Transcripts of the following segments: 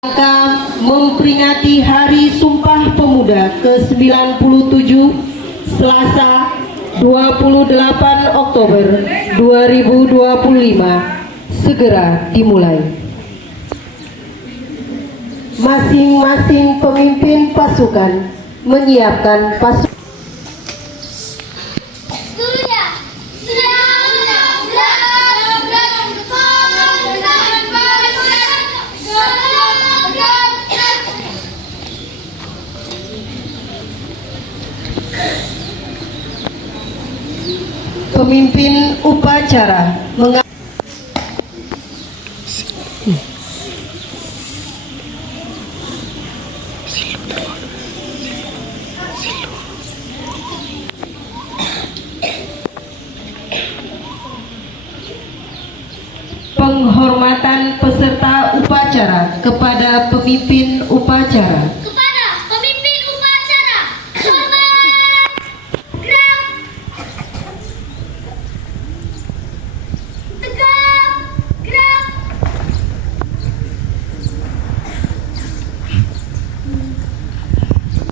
Rangka memperingati Hari Sumpah Pemuda ke-97 Selasa 28 Oktober 2025 segera dimulai. Masing-masing pemimpin pasukan menyiapkan pasukan. Pemimpin upacara penghormatan peserta upacara kepada pemimpin upacara.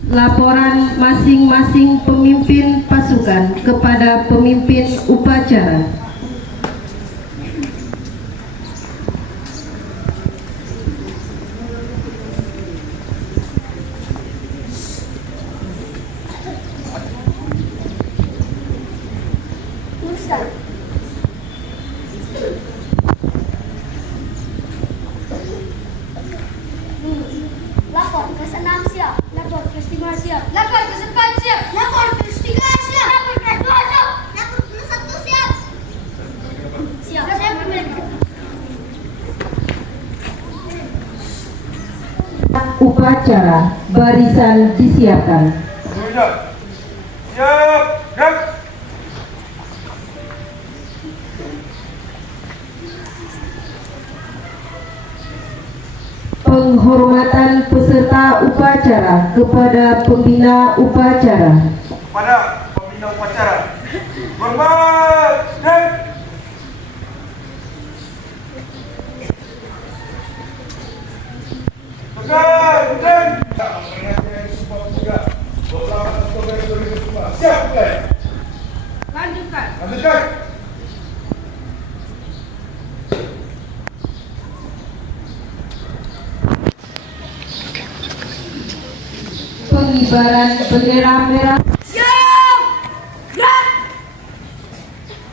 Laporan masing-masing pemimpin pasukan kepada pemimpin upacara. Lapor ke senam siap, lapor ke istimewa siap, lapor ke sepan siap, lapor ke istimewa siap, lapor ke dua siap, lapor ke satu siap. Siap, saya bermiliki. Upacara barisan disiapkan. Siap, gerak. Penghormatan peserta upacara kepada pembina upacara. Kepada pembina upacara. Hormat, gerak. Tegak, gerak. Memperingati Sumpah Pemuda 28 Oktober 2025. Siap, bukan? Lanjutkan. Lanjutkan. Pengibaran bendera merah. Siap, gerak.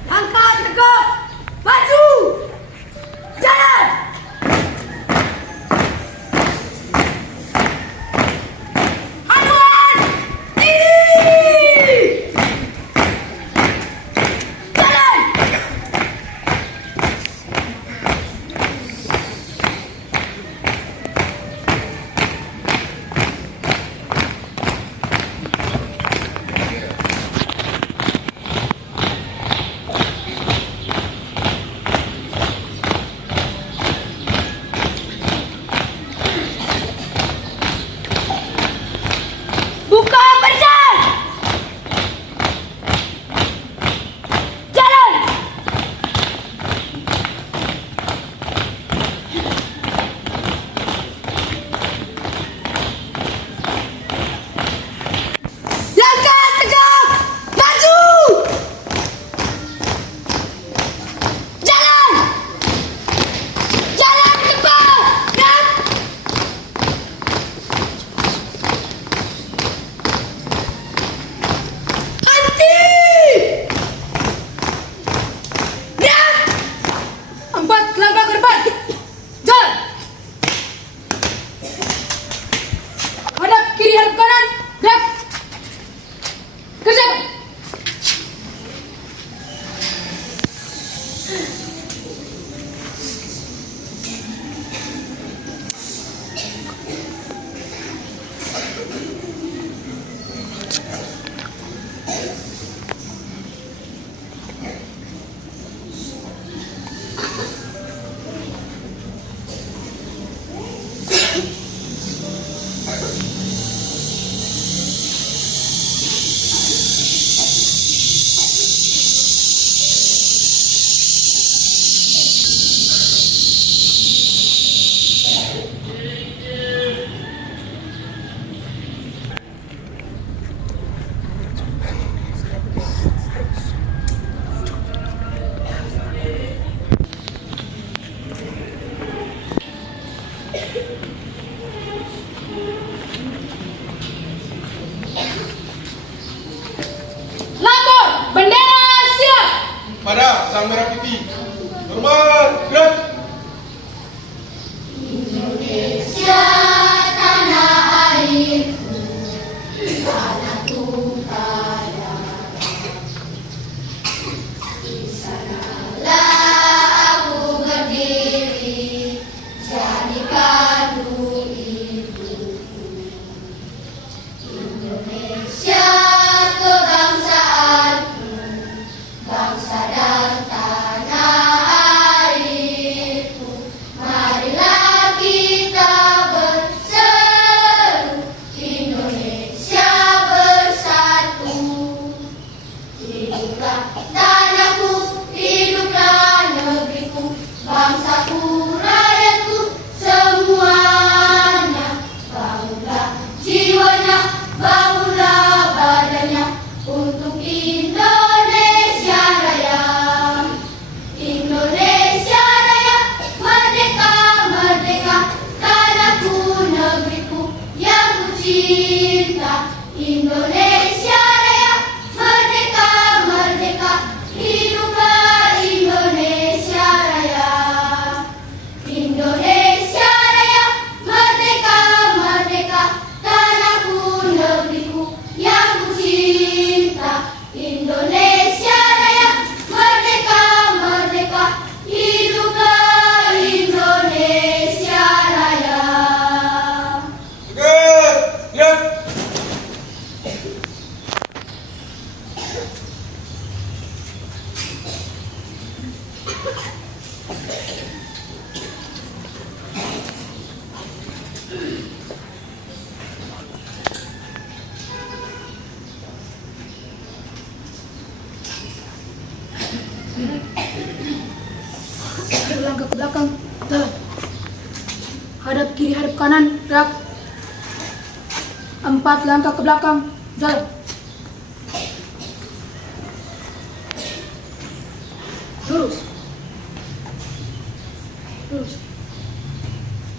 Langkah tegak, maju, jalan. Haluan, tinggi. Jalan. Buka barisan. Jalan. Langkah tegak, maju. Jalan. Jalan cepat. Gerak. Henti! Gerak! 4 langkah ke depan. Jalan! Hadap kiri, hadap kanan. Gerak! Kerja! Lapor, bendera siap. Pada sang merah putih. Hormat, gerak. Indonesia tanah airku, tanahku kaya. Di sanalah aku berdiri, jadi padu ibuku. Indonesia kebangsaanku, bangsa dan tanah airku. Marilah kita berseru, Indonesia bersatu. Hiduplah tanahku, hiduplah negeriku, bangsaku, rakyatku, semuanya. Bangunlah jiwanya, bangunlah badannya, untuk Indonesia Raya. Indonesia Raya, merdeka, merdeka, tanahku, negeriku yang ku cinta. Indonesia Raya, merdeka, merdeka, hiduplah Indonesia Raya. Indonesia Raya, merdeka, merdeka, tanahku, negeriku yang ku cinta. Indonesia Raya, merdeka, merdeka, hiduplah Indonesia Raya. Gerak, gerak. Langkah ke belakang, gerak. Hadap kiri, hadap kanan, gerak. 4 langkah ke belakang, jalan. Lurus. Lurus.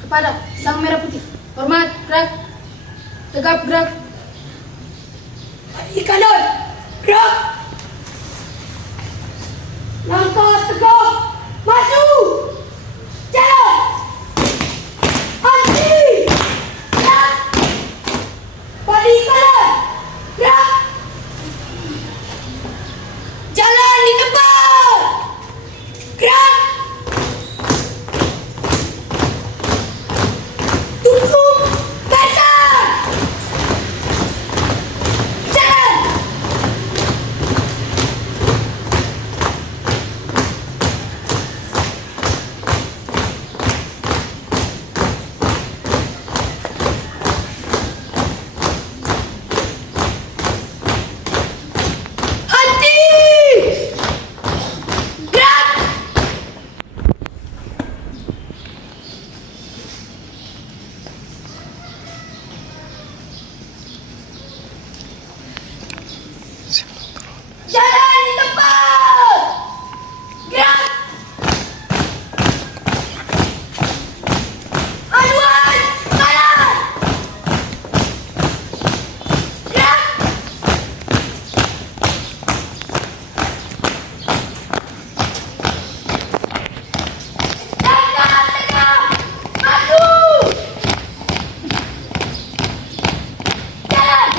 Kepada sang merah putih. Hormat, gerak. Tegap, gerak. Kiri kanan, gerak. Langkah tegap, maju. Jalan. Henti. Gerak. Badi kanan, gerak. Jalan di depan. Gerak. Tutup kanan. Jalan. Henti. Gerak. Jalan di depan. Gerak. Haluan kanan. Gerak. Tegak, tegak. Maju. Jalan.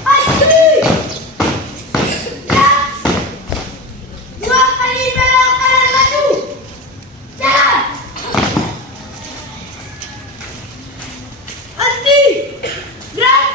Maju. Gerak. 2 kali belok kanan, maju. Jalan. Henti. Gerak.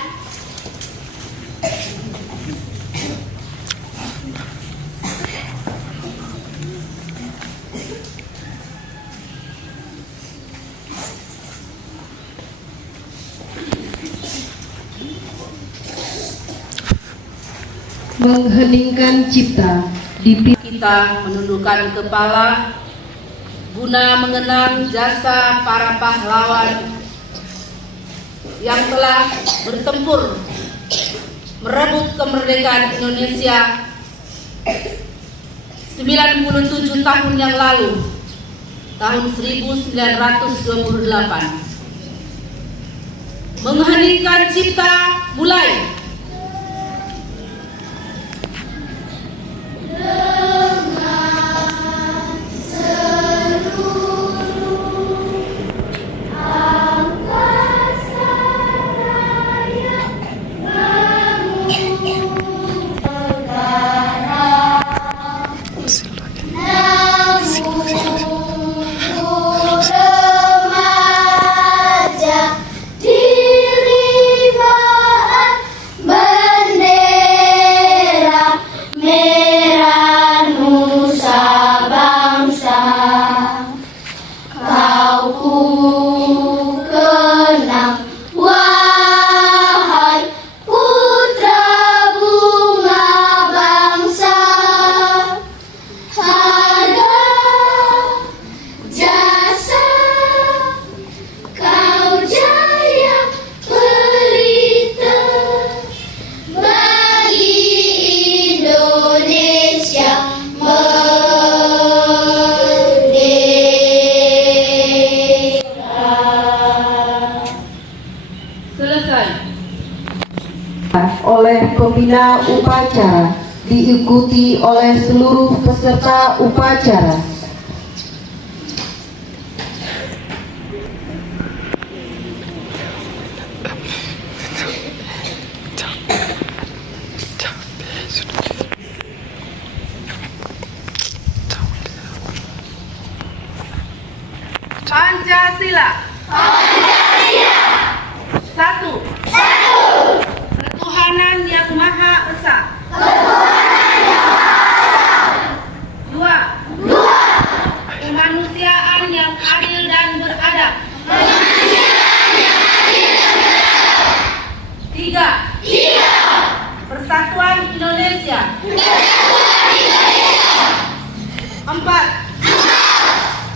Mengheningkan cipta di Kita menundukkan kepala guna mengenang jasa para pahlawan yang telah bertempur merebut kemerdekaan Indonesia 97 tahun yang lalu, tahun 1928. Mengheningkan cipta mulai. oleh pembina upacara, diikuti oleh seluruh peserta upacara. Pancasila. Satu. Ketuhanan yang Maha Esa. Dua. Kemanusiaan yang adil dan beradab. Tiga. Persatuan Indonesia. Empat.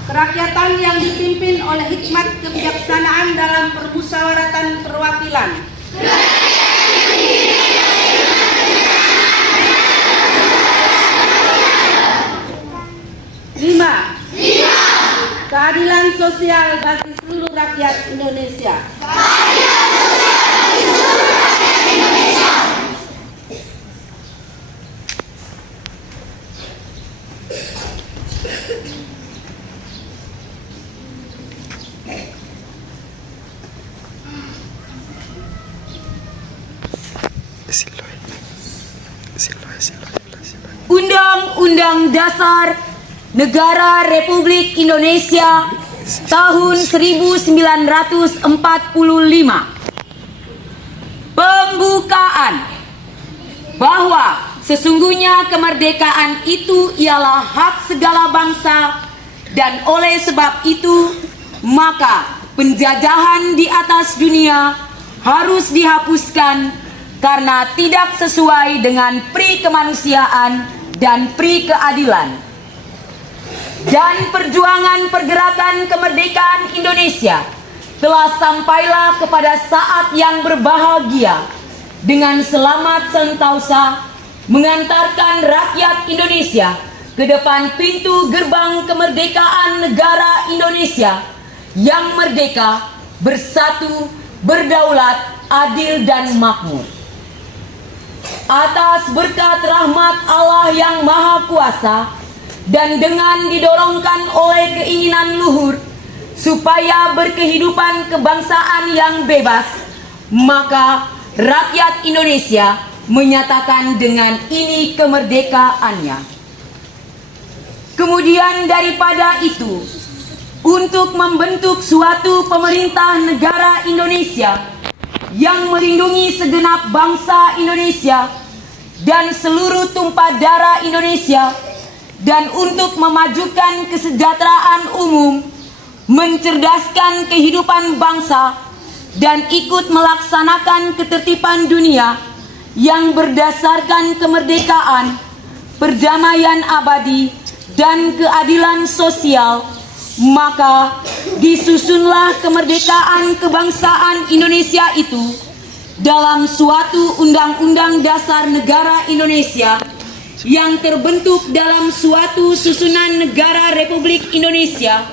Kerakyatan yang dipimpin oleh hikmat kebijaksanaan dalam permusyawaratan perwakilan. 5. Keadilan sosial bagi seluruh rakyat Indonesia. Undang-Undang Dasar Negara Republik Indonesia tahun 1945. Pembukaan bahwa sesungguhnya kemerdekaan itu ialah hak segala bangsa, dan oleh sebab itu maka penjajahan di atas dunia harus dihapuskan karena tidak sesuai dengan pri kemanusiaan dan pri keadilan. Dan perjuangan pergerakan kemerdekaan Indonesia telah sampailah kepada saat yang berbahagia dengan selamat sentosa mengantarkan rakyat Indonesia ke depan pintu gerbang kemerdekaan negara Indonesia yang merdeka, bersatu, berdaulat, adil dan makmur. Atas berkat rahmat Allah yang Maha Kuasa dan dengan didorongkan oleh keinginan luhur supaya berkehidupan kebangsaan yang bebas, maka rakyat Indonesia menyatakan dengan ini kemerdekaannya. Kemudian daripada itu, untuk membentuk suatu pemerintah negara Indonesia yang melindungi segenap bangsa Indonesia dan seluruh tumpah darah Indonesia, dan untuk memajukan kesejahteraan umum, mencerdaskan kehidupan bangsa, dan ikut melaksanakan ketertiban dunia yang berdasarkan kemerdekaan, perdamaian abadi, dan keadilan sosial, maka disusunlah kemerdekaan kebangsaan Indonesia itu dalam suatu undang-undang dasar negara Indonesia yang terbentuk dalam suatu susunan negara Republik Indonesia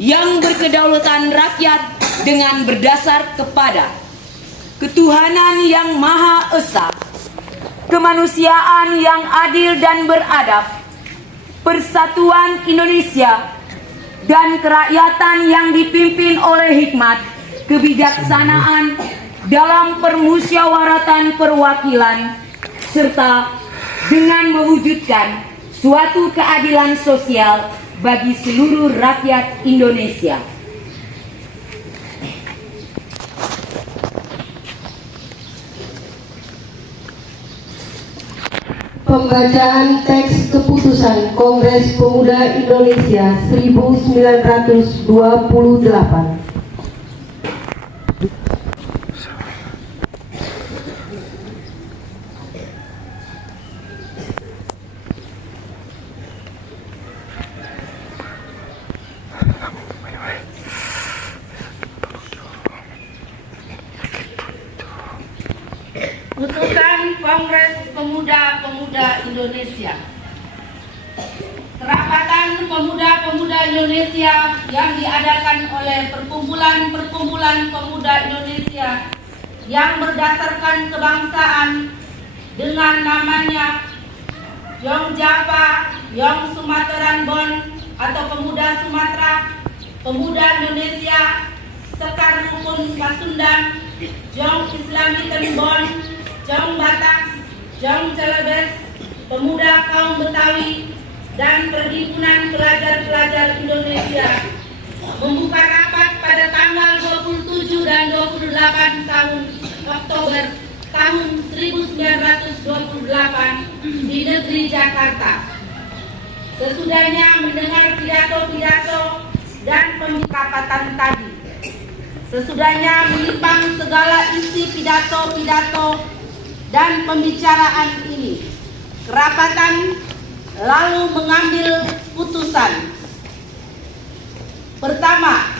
yang berkedaulatan rakyat dengan berdasar kepada ketuhanan yang Maha Esa, kemanusiaan yang adil dan beradab, persatuan Indonesia, dan kerakyatan yang dipimpin oleh hikmat, kebijaksanaan dalam permusyawaratan perwakilan, serta dengan mewujudkan suatu keadilan sosial bagi seluruh rakyat Indonesia. Pembacaan teks keputusan Kongres Pemuda Indonesia 1928. Putusan Kongres Pemuda-Pemuda Indonesia. Kerapatan Pemuda-Pemuda Indonesia yang diadakan oleh Perkumpulan-Perkumpulan Pemuda Indonesia yang berdasarkan kebangsaan dengan namanya Yong Java, Yong Sumatera Bon atau Pemuda Sumatera, Pemuda Indonesia, Sekar Rukun Pasundan, Jong Islamic Bon, Jong Batak, Jong Celebes, Pemuda Kaum Betawi, dan Perhimpunan Pelajar-Pelajar Indonesia membuka rapat pada tanggal 27 dan 28 tahun Oktober tahun 1928 di negeri Jakarta. Sesudahnya mendengar pidato-pidato dan pembicaraan tadi, sesudahnya menyimpang segala isi pidato-pidato dan pembicaraan ini, kerapatan lalu mengambil putusan. Pertama,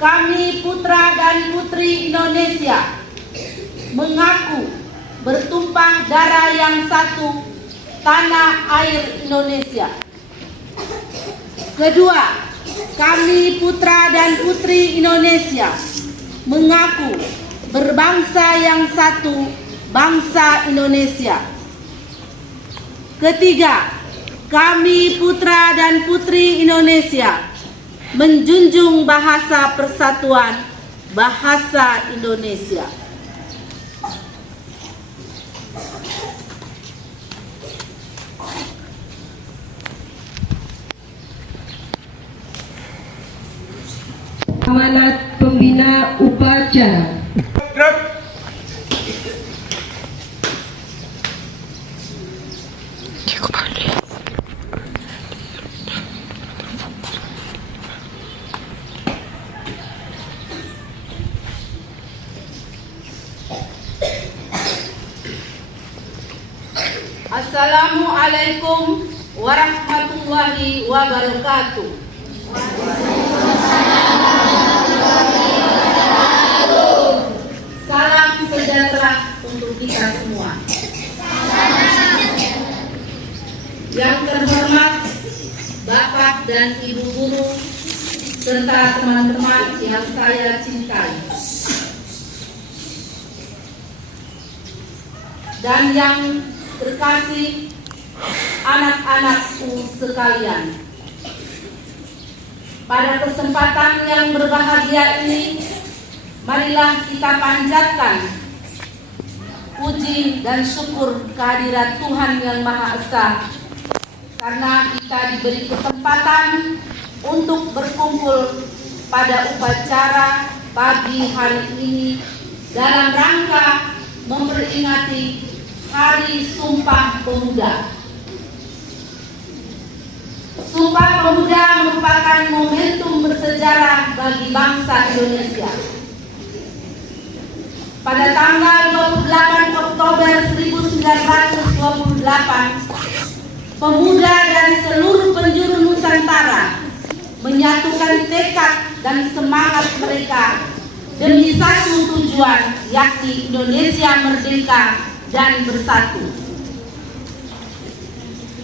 kami putra dan putri Indonesia mengaku bertumpah darah yang satu, tanah air Indonesia. Kedua, kami putra dan putri Indonesia mengaku berbangsa yang satu, bangsa Indonesia. Ketiga, kami putra dan putri Indonesia menjunjung bahasa persatuan, bahasa Indonesia. Amanat Pembina Upacara. Assalamualaikum warahmatullahi wabarakatuh. Salam sejahtera untuk kita semua. Yang terhormat Bapak dan Ibu guru serta teman-teman yang saya cintai, dan yang terkasih anak-anakku sekalian. Pada kesempatan yang berbahagia ini, marilah kita panjatkan puji dan syukur kehadirat Tuhan Yang Maha Esa, karena kita diberi kesempatan untuk berkumpul pada upacara pagi hari ini dalam rangka memperingati Hari Sumpah Pemuda. Sumpah Pemuda merupakan momentum bersejarah bagi bangsa Indonesia. Pada tanggal 28 Oktober 1928, pemuda dari seluruh penjuru Nusantara menyatukan tekad dan semangat mereka demi satu tujuan, yakni Indonesia merdeka dan bersatu.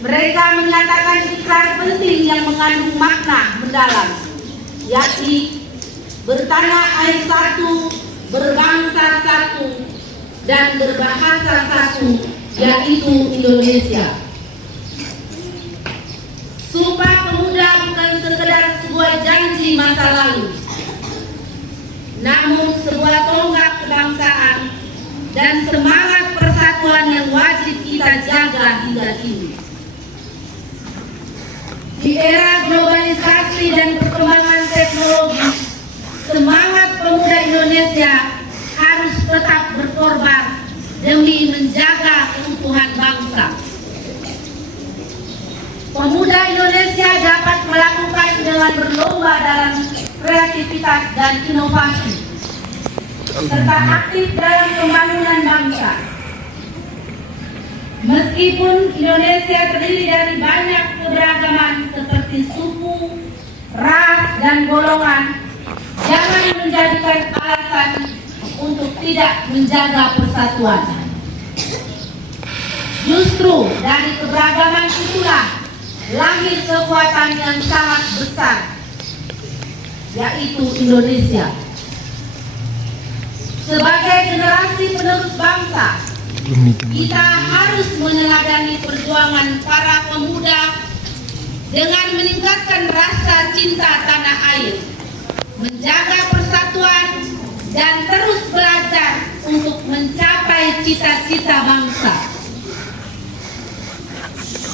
Mereka menyatakan ikrar penting yang mengandung makna mendalam, yakni bertanah air satu, berbangsa satu, dan berbahasa satu, yaitu Indonesia. Sumpah Pemuda bukan sekedar sebuah janji masa lalu, namun sebuah tonggak kebangsaan dan semangat persatuan yang wajib kita jaga hingga kini. Di era globalisasi dan perkembangan teknologi, semangat pemuda Indonesia harus tetap berkorban demi menjaga keutuhan bangsa. Pemuda Indonesia dapat melakukan dengan berlomba dalam kreativitas dan inovasi, serta aktif dalam pembangunan bangsa. Meskipun Indonesia terdiri dari banyak keberagaman seperti suku, ras, dan golongan, jangan menjadikan alasan untuk tidak menjaga persatuan. Justru dari keberagaman itulah lahir kekuatan yang sangat besar, yaitu Indonesia. Sebagai generasi penerus bangsa, kita harus meneladani perjuangan para pemuda dengan meningkatkan rasa cinta tanah air, menjaga persatuan, dan terus belajar untuk mencapai cita-cita bangsa.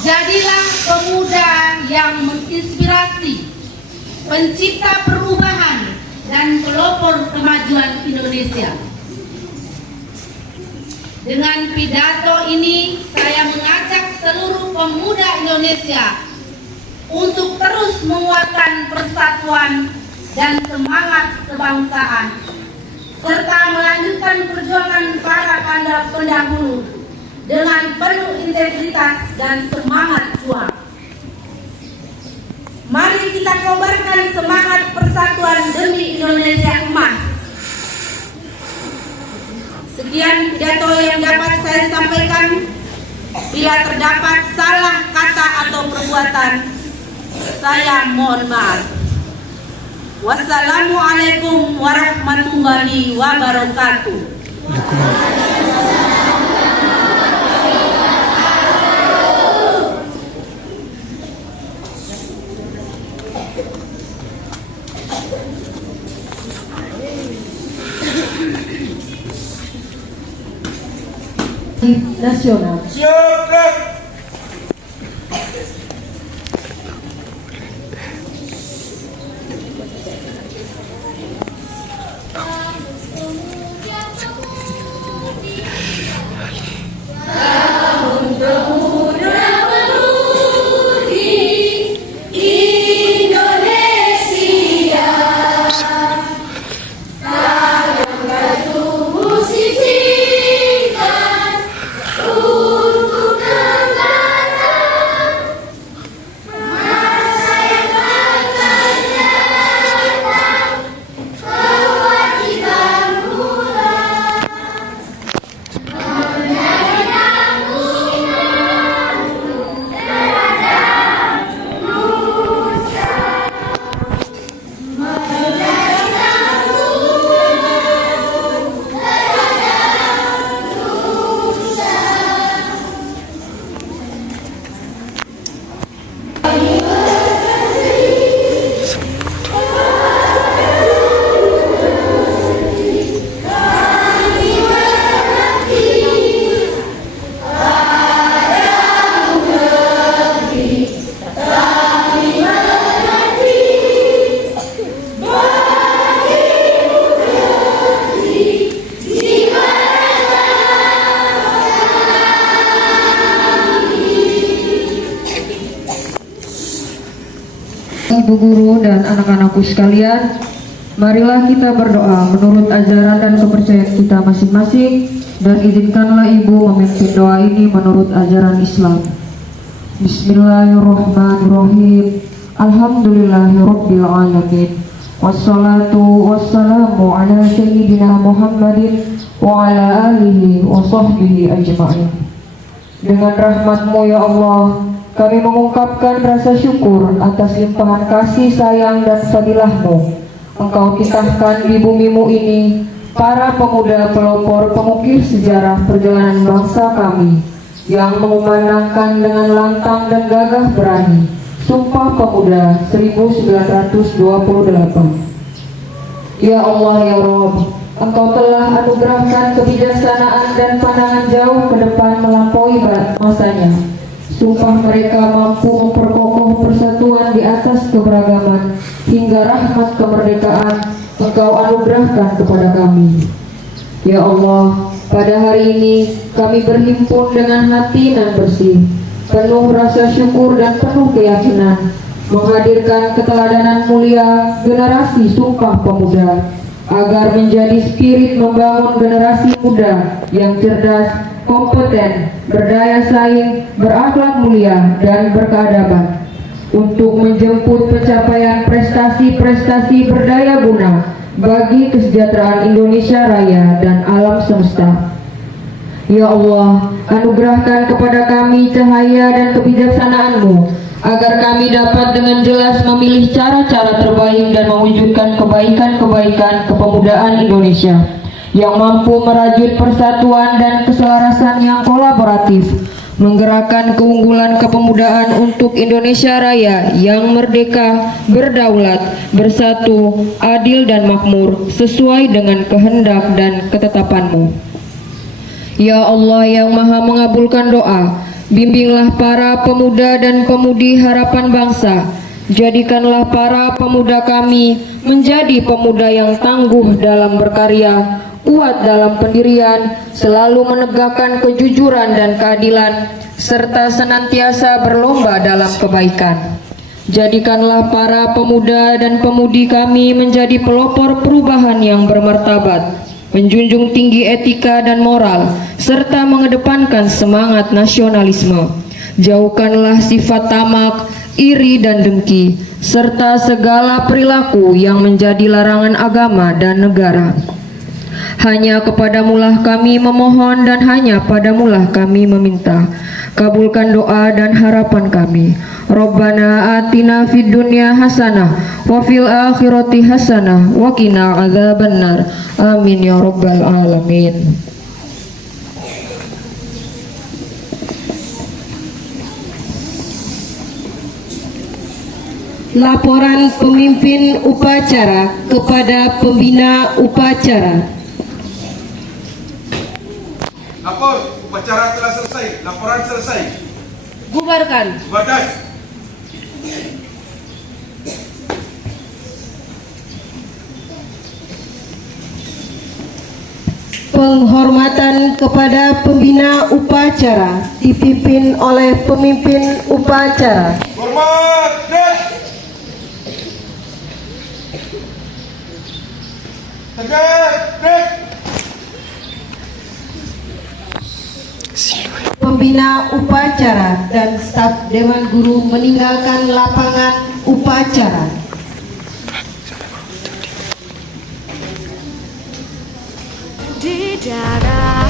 Jadilah pemuda yang menginspirasi, pencipta perubahan, dan pelopor kemajuan Indonesia. Dengan pidato ini, saya mengajak seluruh pemuda Indonesia untuk terus menguatkan persatuan dan semangat kebangsaan, serta melanjutkan perjuangan para pendahulu dengan penuh integritas dan semangat juang. Mari kita kobarkan semangat persatuan demi Indonesia emas. Sekian pidato yang dapat saya sampaikan. Bila terdapat salah kata atau perbuatan, saya mohon maaf. Wassalamualaikum warahmatullahi wabarakatuh. Nasional. Siap, gerak. Ibu guru dan anak-anakku sekalian, marilah kita berdoa menurut ajaran dan kepercayaan kita masing-masing, dan izinkanlah Ibu memimpin doa ini menurut ajaran Islam. Bismillahirrahmanirrahim. Alhamdulillahirabbil alamin. Wassalatu wassalamu ala sayyidina Muhammadin wa ala alihi wa sahbihi ajma'in. Dengan rahmat-Mu ya Allah, kami mengungkapkan rasa syukur atas limpahan kasih sayang dan fadilah-Mu. Engkau titahkan di bumi-Mu ini para pemuda pelopor pengukir sejarah perjalanan bangsa kami yang mengumandangkan dengan lantang dan gagah berani Sumpah Pemuda 1928. Ya Allah ya Rabb, Engkau telah anugerahkan kebijaksanaan dan pandangan jauh ke depan melampaui masanya. Sumpah mereka mampu memperkokoh persatuan di atas keberagaman hingga rahmat kemerdekaan Engkau anugerahkan kepada kami. Ya Allah, pada hari ini kami berhimpun dengan hati nan bersih, penuh rasa syukur dan penuh keyakinan, menghadirkan keteladanan mulia generasi Sumpah Pemuda, agar menjadi spirit membangun generasi muda yang cerdas, kompeten, berdaya saing, berakhlak mulia, dan berkeadaban, untuk menjemput pencapaian prestasi-prestasi berdaya guna bagi kesejahteraan Indonesia Raya dan alam semesta. Ya Allah, anugerahkan kepada kami cahaya dan kebijaksanaan-Mu, agar kami dapat dengan jelas memilih cara-cara terbaik dan mewujudkan kebaikan-kebaikan kepemudaan Indonesia yang mampu merajut persatuan dan keselarasan yang kolaboratif, menggerakkan keunggulan kepemudaan untuk Indonesia Raya yang merdeka, berdaulat, bersatu, adil dan makmur sesuai dengan kehendak dan ketetapan-Mu. Ya Allah yang Maha mengabulkan doa, bimbinglah para pemuda dan pemudi harapan bangsa. Jadikanlah para pemuda kami menjadi pemuda yang tangguh dalam berkarya, kuat dalam pendirian, selalu menegakkan kejujuran dan keadilan, serta senantiasa berlomba dalam kebaikan. Jadikanlah para pemuda dan pemudi kami menjadi pelopor perubahan yang bermartabat, menjunjung tinggi etika dan moral, serta mengedepankan semangat nasionalisme. Jauhkanlah sifat tamak, iri dan dengki, serta segala perilaku yang menjadi larangan agama dan negara. Hanya kepadamulah kami memohon dan hanya padamulah kami meminta. Kabulkan doa dan harapan kami. Rabbana atina fid dunya hasanah wa fil akhirati hasanah wa qina adzabannar. Amin ya rabbal alamin. Laporan pemimpin upacara kepada pembina upacara. Lapor, upacara telah selesai. Laporan selesai. Bubarkan. Bubarkan. Penghormatan kepada pembina upacara dipimpin oleh pemimpin upacara. Hormat, dek. Tegak, dek. Pembina upacara dan staf Dewan Guru meninggalkan lapangan upacara. Di darat